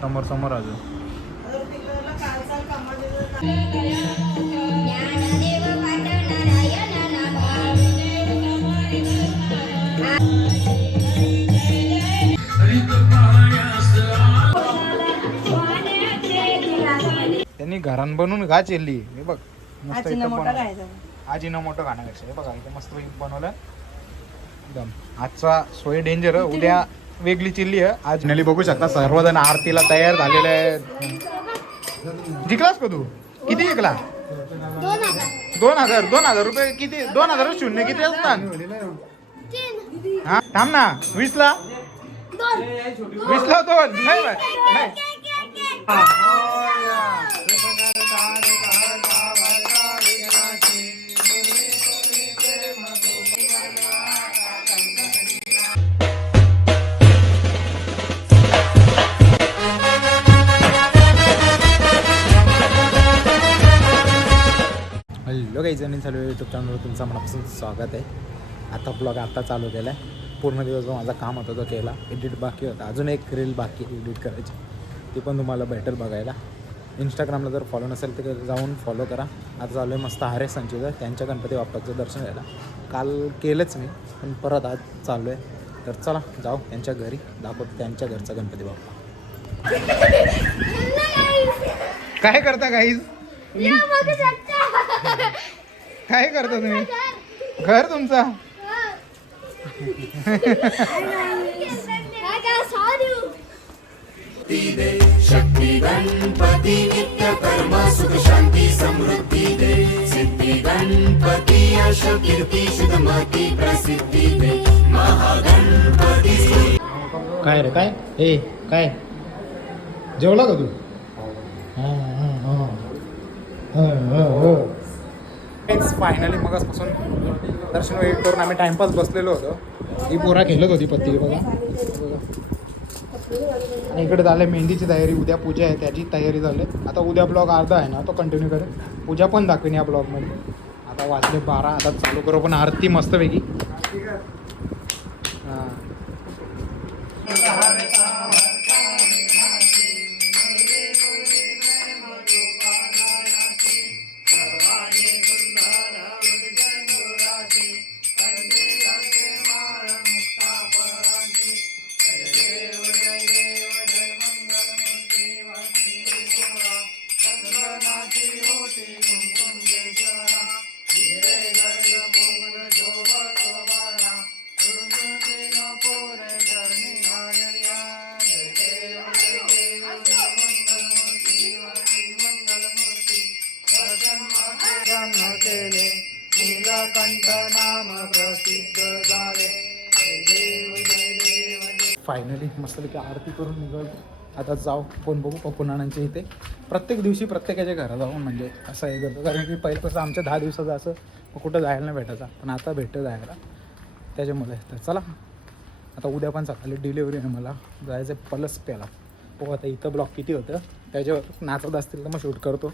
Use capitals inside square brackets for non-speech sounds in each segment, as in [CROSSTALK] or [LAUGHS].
समोर समोर अजून त्यांनी घरान बनवून घा चिल्ली. हे बघ मस्त मोठा बनवलं. खायचा. आजीनं मोठं खाण्यापेक्षा. हे बघा इथं मस्त बनवलं. एकदम. आजचा सोय डेंजर उद्या वेगळी चिल्ली आहे. आज नली बघू शकता सर्वजण आरतीला तयार झालेले आहेत. जिंकलास का तू? किती जिंकला? दोन हजार. दोन हजार रुपये किती? दोन हजार शून्य किती असतात? हा? थांब ना. वीसला दोन. वीसला दोन. नाही हॅलो काही जणी चालू यूट्यूब चॅनलवर तुमचं मनापासून स्वागत आहे. आता ब्लॉग आता चालू केला आहे पूर्ण दिवस जो माझा काम होता तो केला. एडिट बाकी होता. अजून एक रील बाकी एडिट करायची. ती पण तुम्हाला भेटेल बघायला. इंस्टाग्रामला जर फॉलो नसेल तर जाऊन फॉलो करा. आता चालू आहे मस्त हरे संचित त्यांच्या गणपती बाप्पाचं दर्शन घ्यायला. काल केलंच मी पण परत आज चालू आहे. तर चला जाऊ त्यांच्या घरी. दाखवतो त्यांच्या घरचा गणपती बाप्पा. [LAUGHS] काय करता काहीच काय करता तुम्ही? घर तुमचा? शक्ती गणपती नित्य कर्म सुख शांती समृद्धी दे सिद्धी गणपती यश कीर्ती शुद्धमती प्रसिद्धी दे महागणपती काय रे काय? ए काय? जेवला का तू? फायनली मगासपासून दर्शन वेट करून आम्ही टाइमपास बसलेलो होतो. ही पोरा खेळत होती पत्ती बघा. आणि इकडे झाले मेहंदीची तयारी उद्या पूजा आहे त्याची तयारी झाली. आता उद्या ब्लॉग अर्धा आहे ना तो कंटिन्यू करेल. पूजा पण दाखवेन या ब्लॉगमध्ये आता वाजले बारा आता चालू करू पण आरती मस्तपैकी. फायनली मस्तपैकी आरती करून निघालो. आता जाऊ. कोण बघू? पप्पूनानांच्या इथे. प्रत्येक दिवशी प्रत्येकाच्या घरात जाऊ म्हणजे असं हे करतो. कारण की पहिलं कसं आमच्या दहा दिवसाचं असं कुठं जायला नाही भेटायचा. पण आता भेटतं जायला. त्याच्यामुळे तर चला. आता उद्या पण सकाळी डिलेवरी आहे मला. जायचं पलस प्याला हो आता इथं ब्लॉग किती होतं? त्याच्यावर नाचत असतील तर मग शूट करतो.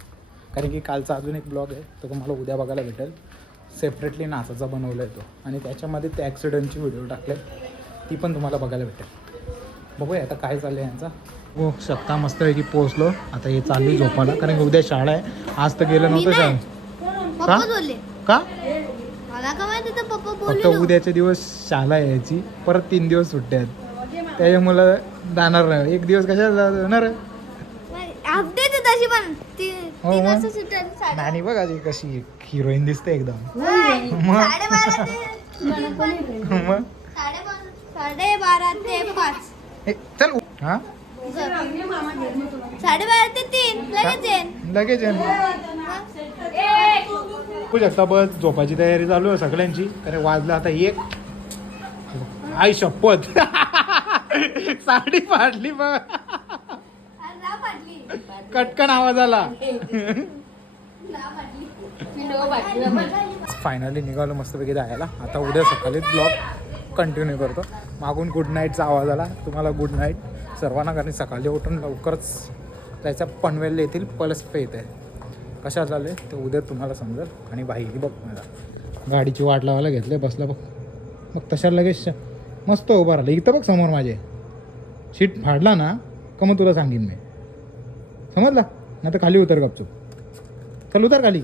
कारण की कालचा अजून एक ब्लॉग आहे. तो तुम्हाला उद्या बघायला भेटेल. सेपरेटली नाचाचा बनवला आहे तो. आणि त्याच्यामध्ये ते ॲक्सिडेंटची व्हिडिओ टाकले ती पण तुम्हाला बघायला भेटेल. बघूया आता काय चाललं आहे यांचा. हो शकता मस्तपैकी पोहोचलो. आता हे चालली झोपायला कारण की उद्या शाळा आहे. आज तर गेलं नव्हतं शाळा का? मला का फक्त उद्याचे दिवस शाळा यायची परत तीन दिवस सुट्ट्या आहेत. त्याच्यामुळं जाणार नाही. एक दिवस कशाला जाणार? ती हो बघ आधी कशी हिरोईन दिसते एकदम. मग? चल. हा? साडेबारा ते तीन लगेच येईन. लगेच आहे ना. बघू शकता बस झोपाची तयारी चालू आहे सगळ्यांची. अरे वाजलं आता एक. आई शपथ [LAUGHS] साडी फाडली बघ. कटकन आवाज आला. फायनली निघालो मस्तपैकी जायला. आता उद्या सकाळी ब्लॉग कंटिन्यू करतो. मागून गुड नाईटचा आवाज आला. तुम्हाला गुड नाईट सर्वांना कारण सकाळी उठून लवकरच त्याच्या पनवेल येथील पलस पे येते कशा झाले ते उद्या तुम्हाला समजेल. आणि बाई बघ मला. गाडीची वाट लावायला घेतले बसला बघ. मग तशा लगेच मस्त उभा राहिला. इथं बघ समोर माझे. सीट फाडला ना का मग तुला सांगेन मी? समजला? नाही तर खाली उतर गपचूप. चल उतर खाली.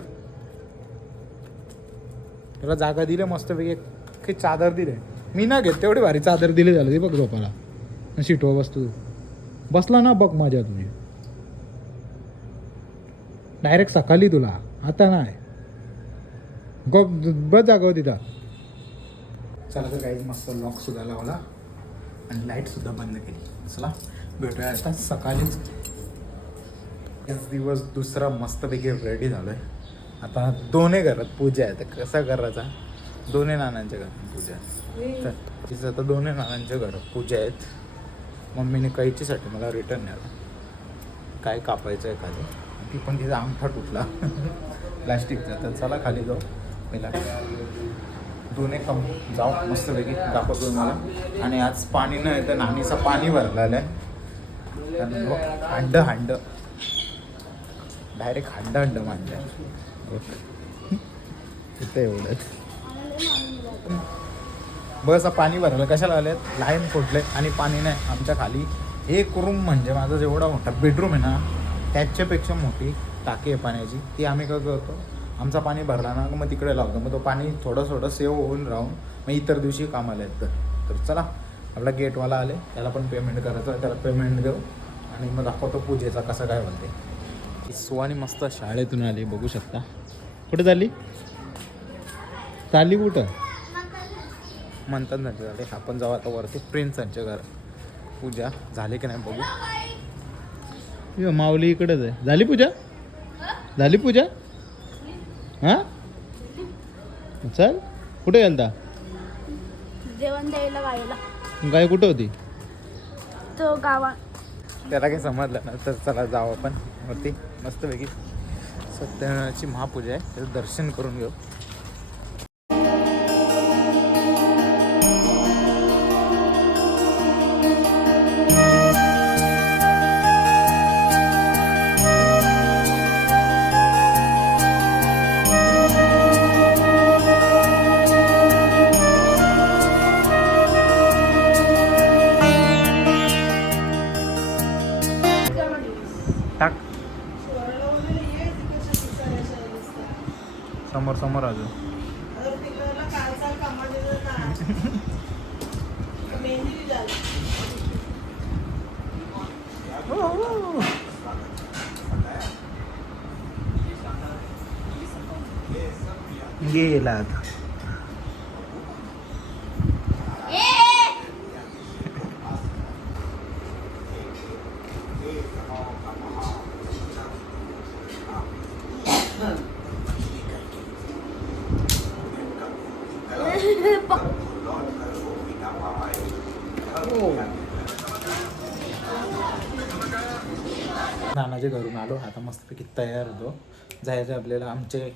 तुला जागा दिली मस्तपैकी एक चादर दिले. मी ना घेत तेवढी भारी चादर दिली झालं ती बघ झोपाला शिटवा बस तू. बसला ना बघ मजा तुझी डायरेक्ट सकाळी तुला. आता नाही. ग बस जागव तिथं. चला तर काही मस्त लॉक सुद्धा लावला. आणि लाइट सुद्धा बंद केली. चला भेटूया आता सकाळीच एक दिवस दुसरा मस्तपैकी रेडी झालोय. आता दोन्ही घरात पूजा आहे. तर कसा करायचा? दोन्ही नानांच्या घरात पूजा आहे. तिचं आता दोन्ही नानांच्या घरात पूजा आहेत. मम्मीने कैचीसाठी मला रिटर्न न्याला काय कापायचं आहे खाली ती पण तिचा अंगठा तुटला. [LAUGHS] प्लास्टिकचा तर चला खाली जाऊ. पहिला दोन्ही कम जाऊ. मस्तपैकी दाखवतो मला. आणि आज पाणी नाही तर नानीचं पाणी भरलेलं आहे. बघ, हांड हांड. डायरेक्ट हांड हांड मांडलं तिथं [LAUGHS] एवढंच. बस पाणी भरलं. कशाला आलेत? लाईन फुटले आणि पाणी नाही. आमच्या खाली एक रूम म्हणजे माझा जेवढा मोठा बेडरूम आहे ना त्याच्यापेक्षा मोठी टाकी आहे पाण्याची. ती आम्ही काय करतो? आमचा पाणी भरला ना मग तिकडे लावतो. मग तो पाणी थोडं थोडं सेव होऊन राहून मग इतर दिवशी कामाला येतं. तर चला आपला गेटवाला आले. त्याला पण पेमेंट करायचं. त्याला पेमेंट देऊ आणि मग दाखवतो पूजेचा कसं काय म्हणते सुवानी मस्त शाळेतून आली. बघू शकता. कुठे चालली? चालली कुठं? म्हणतात ना झाले. आपण जाऊ आता वरती. प्रिन्सांच्या घर. पूजा झाली की नाही बघू. यो, माऊली इकडेच आहे. झाली पूजा? झाली पूजा? हां? चल. कुठे गेलता? जेवण द्यायला गायला गाय कुठं होती? तो गावा त्याला काही समजलं ना तर चला जाऊ आपण. वरती. मस्तपैकी. सत्यनारायणाची महापूजा आहे. त्याचं दर्शन करून घेऊ. समोर समोर अजून गेला आता. नानाच्या आलो आता मस्तपैकी तयार होतो. जायचं आपल्याला आमचे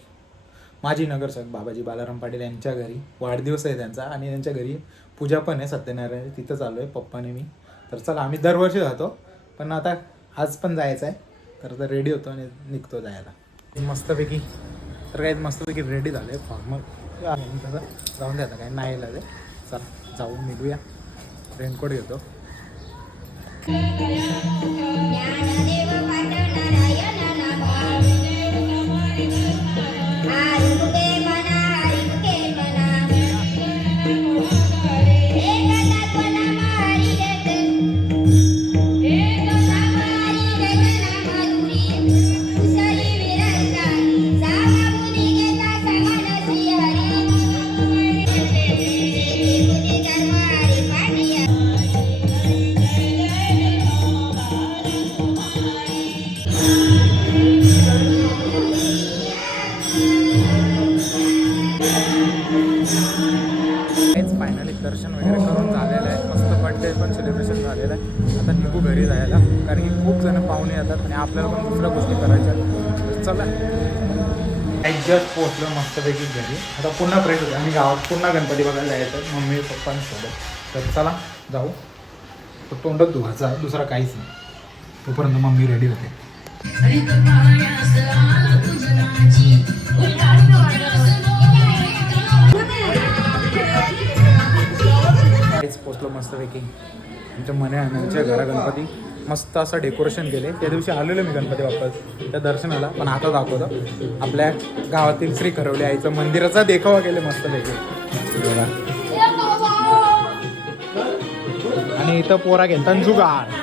माजी नगरसेवक बाबाजी बालाराम पाटील यांच्या घरी. वाढदिवस आहे त्यांचा आणि त्यांच्या घरी पूजा पण आहे. सत्यनारायण तिथं चालू आहे. पप्पाने मी. तर चला आम्ही दरवर्षी जातो पण आता आज पण जायचं आहे. तर आता रेडी होतो आणि निघतो जायला. मस्तपैकी तर काही मस्तपैकी रेडी झाले फॉर्मल तसं जाऊन द्या आता काही नाही ते चला जाऊन निघूया. रेनकोट घेतो. मस्तपैकी घरी. आता पुन्हा फ्रेश होतो आणि गावात पुन्हा गणपती बघायला जायचं. मम्मी पप्पांसोबत तर चला जाऊ. तर तोंडच धुवायचा. दुसरा काहीच नाही. तोपर्यंत मम्मी रेडी होते. काहीच पोचलो मस्तपैकी. आमच्या मने आनंदच्या घरा गणपती. मस्त असं डेकोरेशन केले. त्या दिवशी आलेलो मी गणपती बाप्पा त्या दर्शनाला. पण आता दाखवतो. आपल्या गावातील श्री खरवले आईचं मंदिराचा देखावा केले मस्त बघा आणि इथं पोरा घेतात जुगार.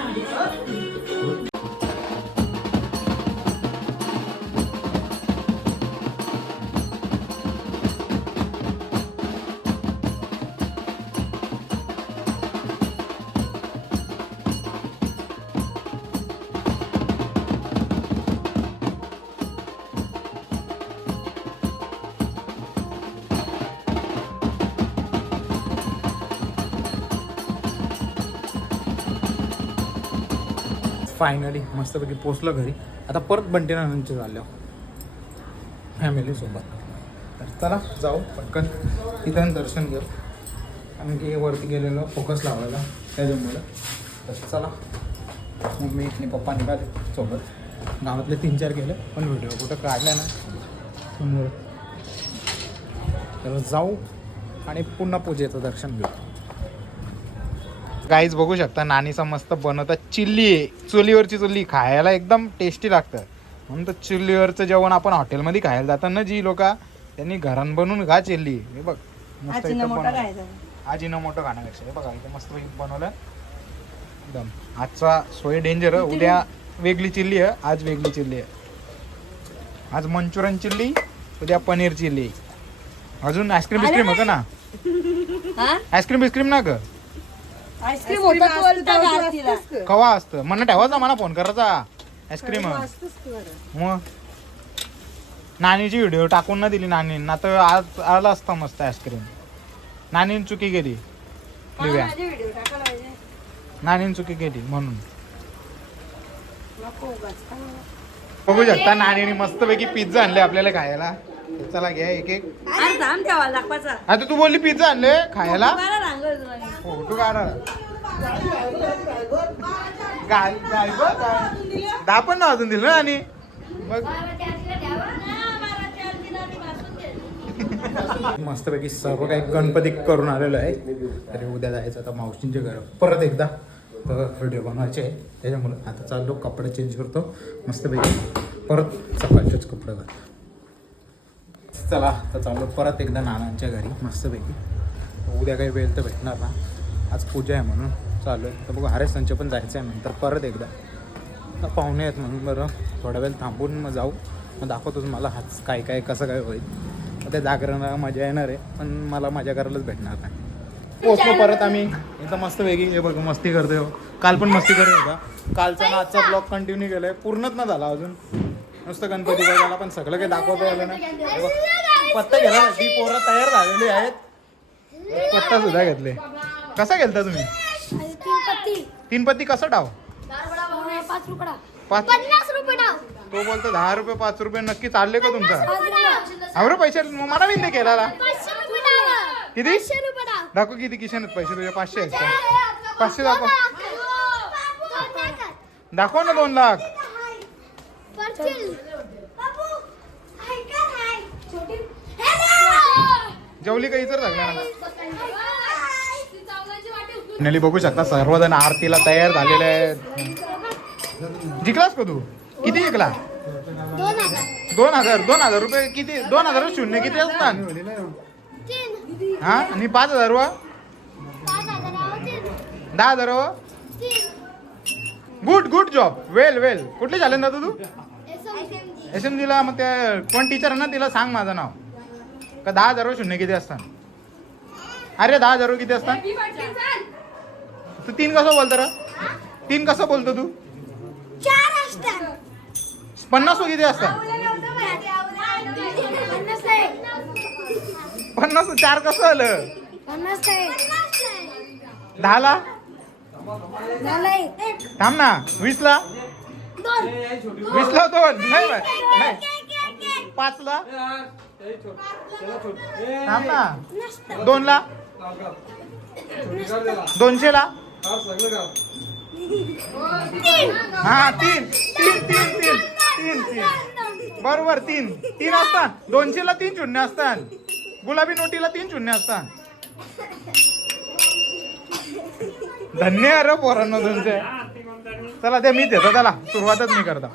फायनली मस्तपैकी पोचलं घरी. आता परत बंटी झालं फॅमिलीसोबत तर चला जाऊ पटकन. तिथं दर्शन घेऊ. कारण की वरती गेलेलो फोकस लावायला त्याच्यामुळं तर चला. मम्मी आणि पप्पा निघाले सोबत. गावातले तीन चार गेले पण व्हिडिओ कुठं काढला ना तर जाऊ आणि पुन्हा पूजेचं दर्शन घेऊ. गाईज बघू शकता नानीचा मस्त बनवतात. चिल्ली आहे चुलीवरची चुल्ली खायला एकदम टेस्टी लागतं. म्हणून तर चुलीवरचं जेवण आपण हॉटेलमध्ये खायला जाताना जी लोक? त्यांनी घरान बनवून खा चिल्ली. हे बघ मस्त आजीनं मोठं खाण्यापेक्षा. हे बघा इथं मस्त बनवलं. एकदम. आजचा सोय डेंजर उद्या वेगळी चिल्ली आहे आज वेगळी चिल्ली आहे. आज मंचुरियन चिल्ली उद्या पनीर चिल्ली. अजून आईस्क्रीम बिस्क्रीम होतं ना? [LAUGHS] आईस्क्रीम बिस्क्रीम ना ग? आईस्क्रीम होता तू बोलता का. आरतीला? कवा असतं? म्हणणं ठेवायचा मला फोन करायचा आईस्क्रीम मग नानीची व्हिडिओ टाकून ना दिली नानींना तर आज आला असता मस्त आईस्क्रीम नानीन चुकी केली. दिव्या माझे व्हिडिओ टाकायला पाहिजे. नानीन चुकी केली म्हणून. नको उगाच. बघू शकता नानीने मस्तपैकी पिझ्झा आणले आपल्याला खायला. चला घ्या एक एक. अरे थांब आता तू बोलली पिझ्झा आणले खायला? रांगोळी. फोटो काढा गाय गाय बघ गाय. दहा पण ना अजून दिलं ना आणि? मग? [LAUGHS] मस्तपैकी सर्व काही गणपती करून आलेलो आहे. तरी उद्या जायचं आता मावशींचे घर. परत एकदा तर व्हिडिओ बनवायचे आहे. त्याच्यामुळे आता चाललो कपडे चेंज करतो. मस्तपैकी. परत सकाळचेच कपडे घाल चला तर चाललो परत एकदा नानांच्या घरी मस्तपैकी. उद्या काही वेळ तर भेटणार ना. आज पूजा आहे म्हणून चालू आहे. तर बघू हरेश संच पण जायचं आहे नंतर परत एकदा. आता पाहुणे आहेत म्हणून बरं थोडा वेळ थांबून मग जाऊ. मग दाखवतोच मला हाच काय काय कसं काय होईल. त्या जागरणाला मजा येणार आहे पण मला मजा करायलाच भेटणार नाही. पोचलो परत आम्ही. इथं मस्त वेगळी हे बघ मस्ती करतोय. हो. काल पण मस्ती करत होता. कालचा आजचा ब्लॉग कंटिन्यू केलाय. पूर्णच ना झाला अजून. नुसतं गणपती बघायला पण सगळं काही दाखवता आलं ना पत्ता घ्यायला ती पोरं तयार झालेली आहेत. पत्ता सुद्धा घेतले. कसा गेलता तुम्ही? तीन पत्ती कसं डाव? पाच तो बोलतो दहा रुपये पाच रुपये नक्की चालले का तुमचा? अरे पैसे मला बिंदे केला किती? दाखव किती किशन पैसे तुझे. पाचशे आहेत पाचशे दाखव. दाखव ना दोन लाख. जेवली का इतर सगळ्यांना फायनली बघू शकता सर्वजण आरतीला तयार झालेले आहेत. जिंकलास का तू? किती जिंकला? दोन हजार. दोन हजार रुपये किती? दोन हजार शून्य किती असतात? हा? आणि पाच हजार व? दहा हजार व? Good good job well well कुठले झाले ना तू? एस एम जीला मग त्या कोण टीचर आहे ना तिला सांग माझं नाव. का दहा हजार शून्य किती असतात? अरे दहा हजार किती असतात? तू तीन कसं बोलतो र? तीन कसं बोलतो तू? पन्नास व किती असतात? पन्नास चार कसं आलं? दहाला? थांब ना वीसला? दोन. वीसला दोन. नाही नाही. पाचला. थांब ना. दोनला. दोनशेला. हा तीन. तीन तीन तीन. तीन तीन. बरोबर तीन. तीन असतात. दोनशेला तीन शून्य असतात. गुलाबी नोटीला तीन शून्य असतात. धन्य आहे रे पोरांनो तुमचे. चला ते मी देतो चला सुरुवातच मी करता.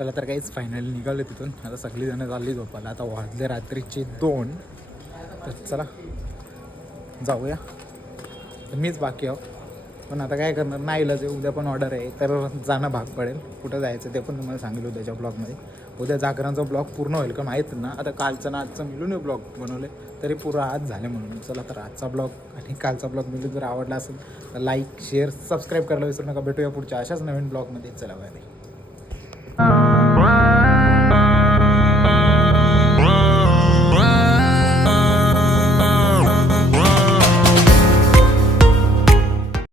चला तर काहीच फायनली निघालं तिथून. आता सगळी जण चालली झोपायला. आता वाजले रात्रीचे दोन. तर चला जाऊया. तर मीच बाकी आहो. पण आता काय करणार? नाही इलाज आहे. उद्या पण ऑर्डर आहे. तर जाणं भाग पडेल. कुठं जायचं ते पण तुम्हाला सांगितलं उद्याच्या ब्लॉगमध्ये उद्या जागरांचा ब्लॉग पूर्ण होईल का माहीत ना? आता कालचं ना आजचं मिळून ब्लॉग बनवले. तरी पुरा आज झाले म्हणून. चला तर आजचा ब्लॉग आणि कालचा ब्लॉग मिळून म्हणजे जर आवडला असेल तर लाईक शेअर सबस्क्राईब करायला विसरू नका. भेटूया पुढच्या अशाच नवीन ब्लॉगमध्ये चला बाय